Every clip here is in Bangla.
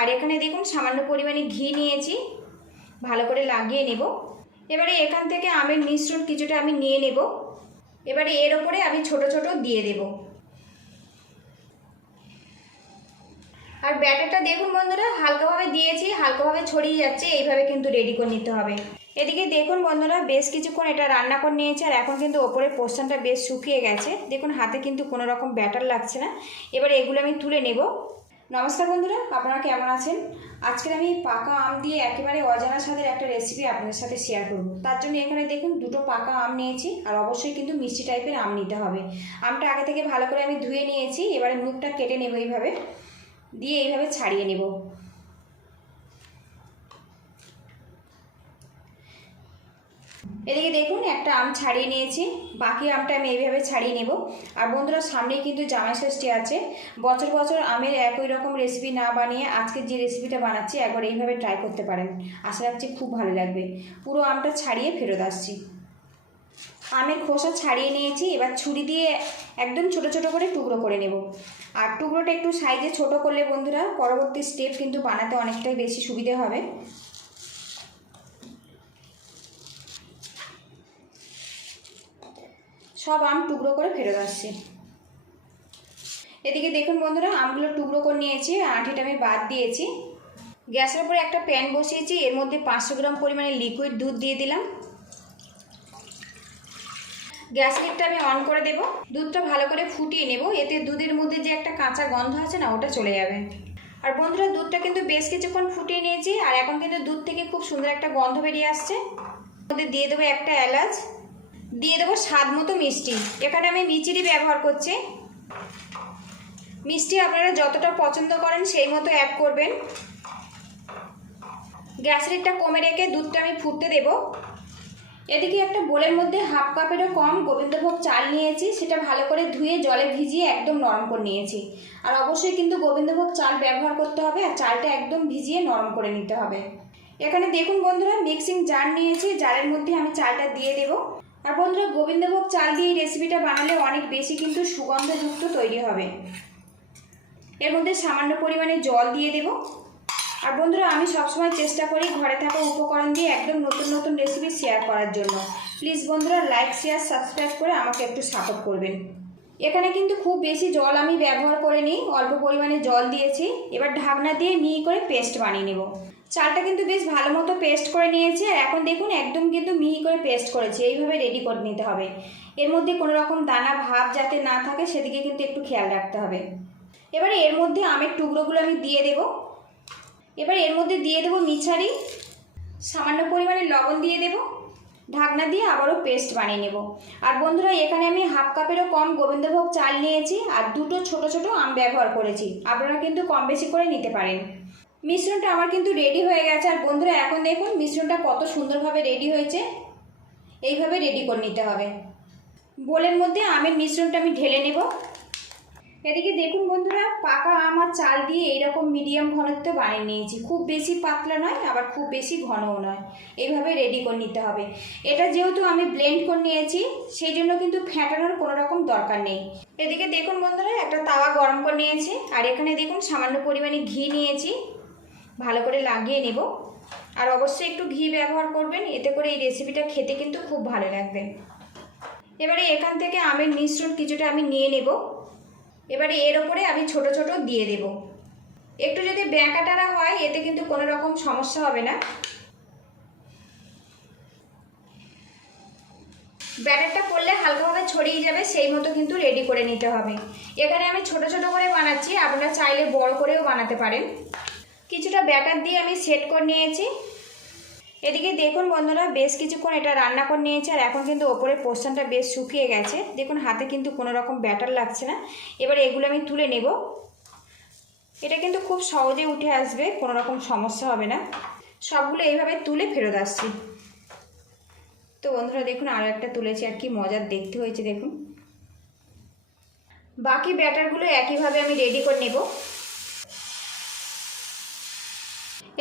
আর এখানে দেখুন সামান্য পরিমাণে ঘি নিয়েছি, ভালো করে লাগিয়ে নেব। এবারে এখান থেকে আমের মিশ্রণ কিছুটা আমি নিয়ে নেব। এবারে এর ওপরে আমি ছোট ছোট দিয়ে দেব। আর ব্যাটারটা দেখুন বন্ধুরা, হালকাভাবে দিয়েছি, হালকাভাবে ছড়িয়ে যাচ্ছে, এইভাবে কিন্তু রেডি করে নিতে হবে। এদিকে দেখুন বন্ধুরা, বেশ কিছুক্ষণ এটা রান্না করে নিয়েছে আর এখন কিন্তু ওপরের পোর্শনটা বেশ শুকিয়ে গেছে। দেখুন হাতে কিন্তু কোনো রকম ব্যাটার লাগছে না। এবার এগুলো আমি তুলে নেব। নমস্কার বন্ধুরা, আপনারা কেমন আছেন? আজকে আমি পাকা আম দিয়ে একেবারে অজানা স্বাদের একটা রেসিপি আপনাদের সাথে শেয়ার করব। তার জন্য এখানে দেখুন দুটো পাকা আম নিয়েছি, আর অবশ্যই কিন্তু মিষ্টি টাইপের আম নিতে হবে। আমটা আগে থেকে ভালো করে আমি ধুয়ে নিয়েছি। এবারে মুখটা কেটে নেব, এইভাবে দিয়ে এইভাবে ছাড়িয়ে নেব। এদিকে দেখুন একটা আম ছাড়িয়ে নিয়েছি, বাকি আমটা আমি এইভাবে ছাড়িয়ে নেব। আর বন্ধুরা, সামনেই কিন্তু জামাই ষষ্ঠী আছে। বছর বছর আমের একই রকম রেসিপি না বানিয়ে আজকে যে রেসিপিটা বানাচ্ছি একবার এইভাবে ট্রাই করতে পারেন। আশা রাখছি খুব ভালো লাগবে। পুরো আমটা ছাড়িয়ে ফেরত আসছি। আমের খোসা ছাড়িয়ে নিয়েছি। এবার ছুরি দিয়ে একদম ছোট ছোট করে টুকরো করে নেব। আর টুকরোটা একটু সাইজে ছোট করলে বন্ধুরা পরবর্তী স্টেপ কিন্তু বানাতে অনেকটাই বেশি সুবিধে হবে। সব আম টুকরো করে ফেরত আসছে। এদিকে দেখুন বন্ধুরা, আমগুলো টুকরো করে নিয়েছি, আঁটিটা আমি বাদ দিয়েছি। গ্যাসের উপরে একটা প্যান বসিয়েছি, এর মধ্যে 500 গ্রাম পরিমাণে লিকুইড দুধ দিয়ে দিলাম। গ্যাস লিডটা আমি অন করে দেব। দুধটা ভালো করে ফুটিয়ে নেব, এতে দুধের মধ্যে যে একটা কাঁচা গন্ধ আছে না, ওটা চলে যাবে। আর বন্ধুরা, দুধটা কিন্তু বেশ কিছুক্ষণ ফুটিয়ে নিয়েছি, আর এখন কিন্তু দুধ থেকে খুব সুন্দর একটা গন্ধ বেরিয়ে আসছে। মধ্যে দিয়ে দেবো একটা এলাচ, দিয়ে দেবো স্বাদ মতো মিষ্টি। এখানে আমি মিচিরি ব্যবহার করছি। মিষ্টি আপনারা যতটা পছন্দ করেন সেই মতো অ্যাড করবেন। গ্যাস লিডটা কমে রেখে দুধটা আমি ফুটতে দেব। এদিকে একটা বোলের মধ্যে হাফ কাপেরও কম গোবিন্দভোগ চাল নিয়েছি, সেটা ভালো করে ধুয়ে জলে ভিজিয়ে একদম নরম করে নিয়েছি। আর অবশ্যই কিন্তু গোবিন্দভোগ চাল ব্যবহার করতে হবে, আর চালটা একদম ভিজিয়ে নরম করে নিতে হবে। এখানে দেখুন বন্ধুরা, মিক্সিং জার নিয়েছি, জারের মধ্যে আমি চালটা দিয়ে দেব। আর বন্ধুরা, গোবিন্দভোগ চাল দিয়ে এই রেসিপিটা বানালে অনেক বেশি কিন্তু সুগন্ধযুক্ত তৈরি হবে। এর মধ্যে সামান্য পরিমাণে জল দিয়ে দেব। আর বন্ধুরা, আমি সবসময় চেষ্টা করি ঘরে থাকা উপকরণ দিয়ে একদম নতুন নতুন রেসিপি শেয়ার করার জন্য। প্লিজ বন্ধুরা, লাইক শেয়ার সাবস্ক্রাইব করে আমাকে একটু সাপোর্ট করবেন। এখানে কিন্তু খুব বেশি জল আমি ব্যবহার করিনি, অল্প পরিমাণে জল দিয়েছি। এবার ঢাকনা দিয়ে মিহি করে পেস্ট বানিয়ে নেব। চালটা কিন্তু বেশ ভালো মতো পেস্ট করে নিয়েছি, আর এখন দেখুন একদম কিন্তু মিহি করে পেস্ট করেছি। এইভাবে রেডি করে নিতে হবে। এর মধ্যে কোনো রকম দানা ভাব যাতে না থাকে সেদিকে কিন্তু একটু খেয়াল রাখতে হবে। এবারে এর মধ্যে আমের টুকরোগুলো আমি দিয়ে দেব। এবার এর মধ্যে দিয়ে দেবো মিছারি, সামান্য পরিমাণে লবণ দিয়ে দেব। ঢাকনা দিয়ে আবারও পেস্ট বানিয়ে নেব। আর বন্ধুরা, এখানে আমি হাফ কাপেরও কম গোবিন্দভোগ চাল নিয়েছি, আর দুটো ছোট ছোট আম ব্যবহার করেছি। আপনারা কিন্তু কম বেশি করে নিতে পারেন। মিশ্রণটা আমার কিন্তু রেডি হয়ে গেছে। আর বন্ধুরা, এখন দেখুন মিশ্রণটা কত সুন্দরভাবে রেডি হয়েছে। এইভাবে রেডি করে নিতে হবে। বোলের মধ্যে আমের মিশ্রণটা আমি ঢেলে নেব। এদিকে দেখুন বন্ধুরা, পাকা আম আর চাল দিয়ে এইরকম মিডিয়াম ঘনত্ব বানিয়ে নিয়েছি। খুব বেশি পাতলা নয়, আবার খুব বেশি ঘনও নয়। এইভাবে রেডি করে নিতে হবে। এটা যেহেতু আমি ব্লেন্ড করে নিয়েছি, সেই জন্য কিন্তু ফেটানোর কোনো রকম দরকার নেই। এদিকে দেখুন বন্ধুরা, একটা তাওয়া গরম করে নিয়েছি, আর এখানে দেখুন সামান্য পরিমাণে ঘি নিয়েছি, ভালো করে লাগিয়ে নেব। আর অবশ্যই একটু ঘি ব্যবহার করবেন, এতে করে এই রেসিপিটা খেতে কিন্তু খুব ভালো লাগবে। এবারে এখান থেকে আমের মিশ্রণ কিছুটা আমি নিয়ে নেব। এবারে এর ওপরে আমি ছোট ছোট দিয়ে দেব। একটু যদি ব্যাঁকাটারা হয় এতে কিন্তু কোনো রকম সমস্যা হবে না। ব্যাটারটা করলে হালকাভাবে ছড়িয়ে যাবে, সেই মতো কিন্তু রেডি করে নিতে হবে। এখানে আমি ছোট ছোট করে বানাচ্ছি, আপনারা চাইলে বড় করেও বানাতে পারেন। কিছুটা ব্যাটার দিয়ে আমি সেট করে নিয়েছি। এদিকে দেখুন বন্ধুরা, বেশ কিছুক্ষণ এটা রান্না করে নিয়েছে, আর এখন কিন্তু ওপরের পোর্শনটা বেশ শুকিয়ে গেছে। দেখুন হাতে কিন্তু কোনো রকম ব্যাটার লাগছে না। এবার এগুলো আমি তুলে নেব। এটা কিন্তু খুব সহজে উঠে আসবে, কোনো রকম সমস্যা হবে না। সবগুলো এইভাবে তুলে ফেরত আসছি। তো বন্ধুরা দেখুন, আরও একটা তুলেছি, আর কি মজার দেখতে হয়েছে দেখুন। বাকি ব্যাটারগুলো একইভাবে আমি রেডি করে নেব।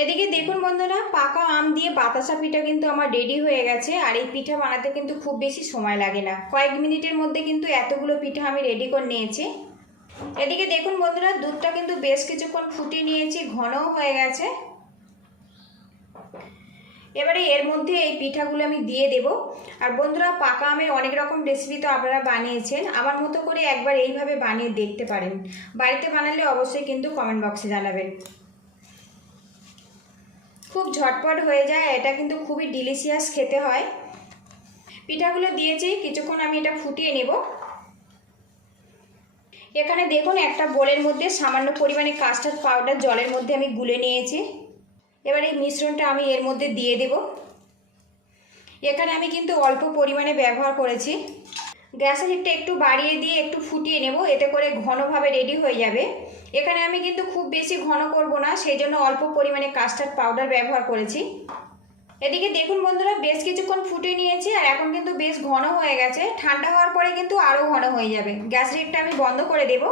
এদিকে দেখুন বন্ধুরা, পাকা আম দিয়ে বাতাসা পিঠা কিন্তু আমার রেডি হয়ে গেছে। আর এই পিঠা বানাতে কিন্তু খুব বেশি সময় লাগে না, কয়েক মিনিটের মধ্যে কিন্তু এতগুলো পিঠা আমি রেডি করে নিয়েছি। এদিকে দেখুন বন্ধুরা, দুধটা কিন্তু বেশ কিছুক্ষণ ফুটিয়ে নিয়েছি, ঘনও হয়ে গেছে। এবারে এর মধ্যে এই পিঠাগুলো আমি দিয়ে দেব। আর বন্ধুরা, পাকা আমের অনেক রকম রেসিপি তো আপনারা বানিয়েছেন, আমার মতো করে একবার এইভাবে বানিয়ে দেখতে পারেন। বাড়িতে বানালে অবশ্যই কিন্তু কমেন্ট বক্সে জানাবেন। খুব ঝটপট হয়ে যায়, এটা কিন্তু খুবই ডিলিশিয়াস খেতে হয়। পিঠাগুলো দিয়েছি, কিছুক্ষণ আমি এটা ফুটিয়ে নেব। এখানে দেখুন একটা বোলের মধ্যে সামান্য পরিমাণে কাস্টার্ড পাউডার জলের মধ্যে আমি গুলে নিয়েছি। এবার এই মিশ্রণটা আমি এর মধ্যে দিয়ে দেব। এখানে আমি কিন্তু অল্প পরিমাণে ব্যবহার করেছি। গ্যাসের হিটটা একটু বাড়িয়ে দিয়ে একটু ফুটিয়ে নেব, এতে করে ঘনভাবে রেডি হয়ে যাবে। এখানে আমি কিন্তু খুব বেশি ঘন করব না, সেই জন্য অল্প পরিমাণে কাস্টার্ড পাউডার ব্যবহার করেছি। এদিকে দেখুন বন্ধুরা, বেশ কিছুক্ষণ ফুটিয়ে নিয়েছি আর এখন কিন্তু বেশ ঘন হয়ে গেছে। ঠান্ডা হওয়ার পরে কিন্তু আরও ঘন হয়ে যাবে। গ্যাস হিটটা আমি বন্ধ করে দেব।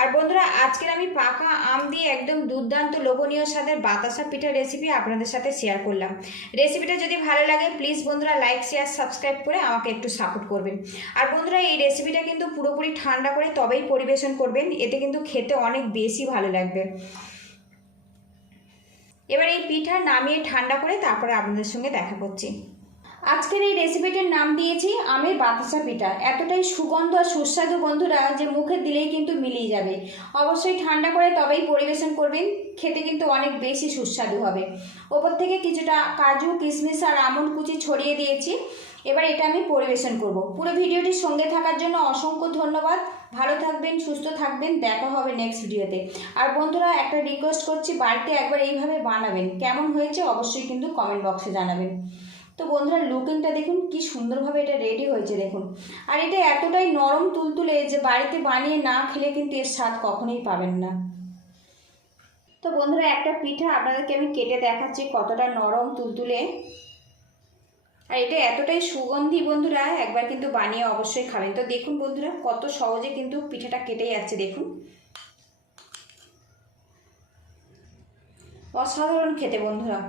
আর বন্ধুরা, আজকের আমি পাকা আম দিয়ে একদম দুর্দান্ত লোভনীয় স্বাদের বাতাসা পিঠার রেসিপি আপনাদের সাথে শেয়ার করলাম। রেসিপিটা যদি ভালো লাগে প্লিজ বন্ধুরা লাইক শেয়ার সাবস্ক্রাইব করে আমাকে একটু সাপোর্ট করবেন। আর বন্ধুরা, এই রেসিপিটা কিন্তু পুরোপুরি ঠান্ডা করে তবেই পরিবেশন করবেন, এতে কিন্তু খেতে অনেক বেশি ভালো লাগবে। এবার এই পিঠা নামিয়ে ঠান্ডা করে তারপরে আপনাদের সঙ্গে দেখা করছি। আজকের এই রেসিপিটির নাম দিয়েছি আমের বাতাসা পিঠা। এতটাই সুগন্ধ আর সুস্বাদু বন্ধুরা যে মুখে দিলেই কিন্তু মিলিয়ে যাবে। অবশ্যই ঠান্ডা করে তবেই পরিবেশন করবেন, খেতে কিন্তু অনেক বেশি সুস্বাদু হবে। ওপর থেকে কিছুটা কাজু কিশমিশ আর আমন্ড কুচি ছড়িয়ে দিয়েছি। এবার এটা আমি পরিবেশন করব। পুরো ভিডিওটির সঙ্গে থাকার জন্য অসংখ্য ধন্যবাদ। ভালো থাকবেন, সুস্থ থাকবেন, দেখা হবে নেক্সট ভিডিওতে। আর বন্ধুরা, একটা রিকোয়েস্ট করছি, বাড়িতে একবার এইভাবে বানাবেন, কেমন হয়েছে অবশ্যই কিন্তু কমেন্ট বক্সে জানাবেন। তো বন্ধুরা, লুকিংটা দেখুন কি সুন্দরভাবে এটা রেডি হয়েছে দেখুন। আর এটা এতটাই নরম তুলতুলে যে বাড়িতে বানিয়ে না খেলে কিন্তু এর স্বাদ কখনোই পাবেন না। তো বন্ধুরা, একটা পিঠা আপনাদেরকে আমি কেটে দেখাচ্ছি কতটা নরম তুলতুলে। আর এটা এতটাই সুগন্ধি বন্ধুরা, একবার কিন্তু বানিয়ে অবশ্যই খাবেন। তো দেখুন বন্ধুরা, কত সহজে কিন্তু পিঠাটা কেটে যাচ্ছে দেখুন। অসাধারণ খেতে বন্ধুরা।